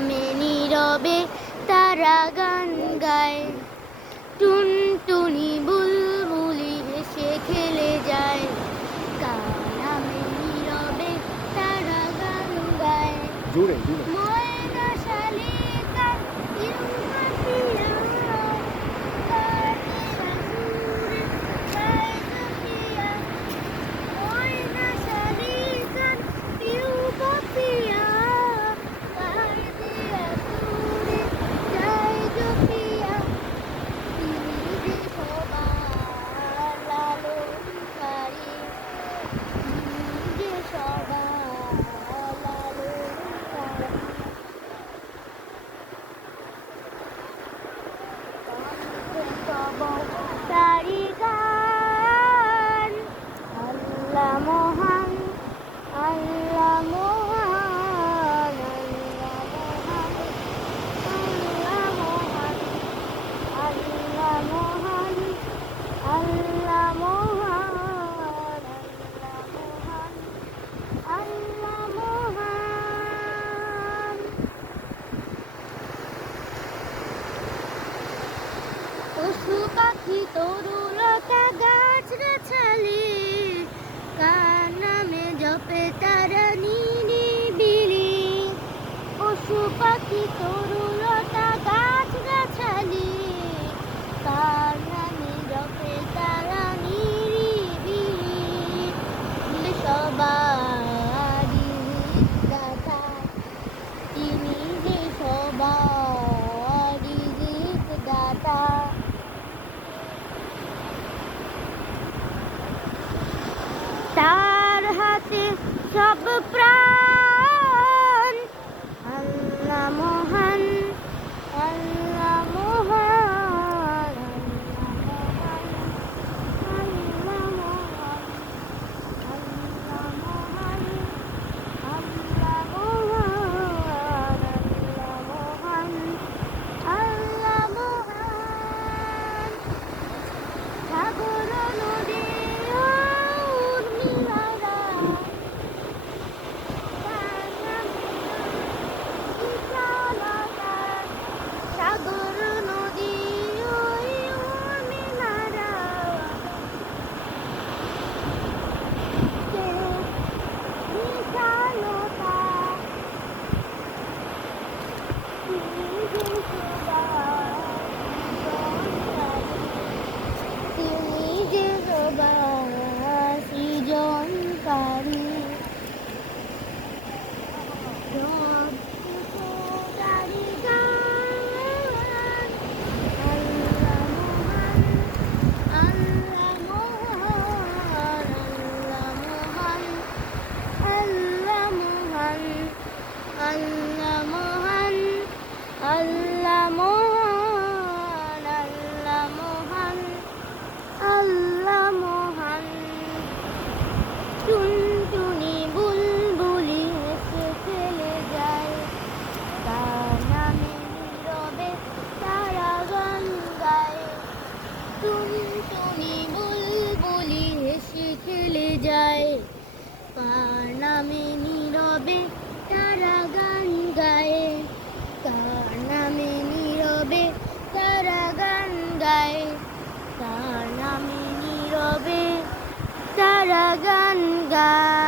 নামে নীরবে তারা গান গায়, টুনটুনি বুলবুলি হেসে খেলে যায়, কার নামে নীরবে তারা গান গায়। জোরে জোরে। ময়না শালিকা ইউপাখিয়া, কাঠিয়া সুরে গায় জপিয়া। ময়না শালিকা ইউপাখিয়া, কাঠিয়া সুরে গায় জপিয়া। তিনি যে সবার লালনকারী, তিনি যে সবার লালনকারী। তারি গান, আল্লাহ মহান, আল্লাহ মহান, আল্লাহ মহান, আল্লাহ মহান, আল্লাহ মহান, আল্লাহ মহান। পশু পাখি তরুলতা গাছ গাছালি, কার নামে জপে তারা নিরিবিলি। পশু পাখি তরুলতা গাছ গাছালি, কার নামে জপে তারা নিরিবিলি। দিলে সবারই দাতা, তিনি যে সবারই দাতা। তার হাতে সব প্রাণ, আল্লাহ মহান, আল্লাহ মহান, আল্লাহ মহান, আল্লাহ মহান, আল্লাহ মহান, আল্লাহ মহান, আল্লাহ মহান। সাগর নদী উর্মিলারা, তার নামে বিশালতা। সাগর নদী ওই উর্মিলারা, সে বিশালতা। তিনি যে সবার তিনি যে সবার সৃজনকারী। তারি গান, আল্লাহ মহান, আল্লাহ মহান, আল্লাহ মহান, আল্লাহ মহান, আল্লাহ মহান, আল্লাহ মহান, আল্লাহ মহান। টুনটুনি বুলবুলি হেসে খেলে যায়, তার নামে নীরবে তারা গান গায়, টুনটুনি বুলবুলি হেসে খেলে যায়, কার নামে নীরবে তারা গান গায়, কার নামে নীরবে তারা গান গায়, কার নামে নীরবে তারা গান গায়।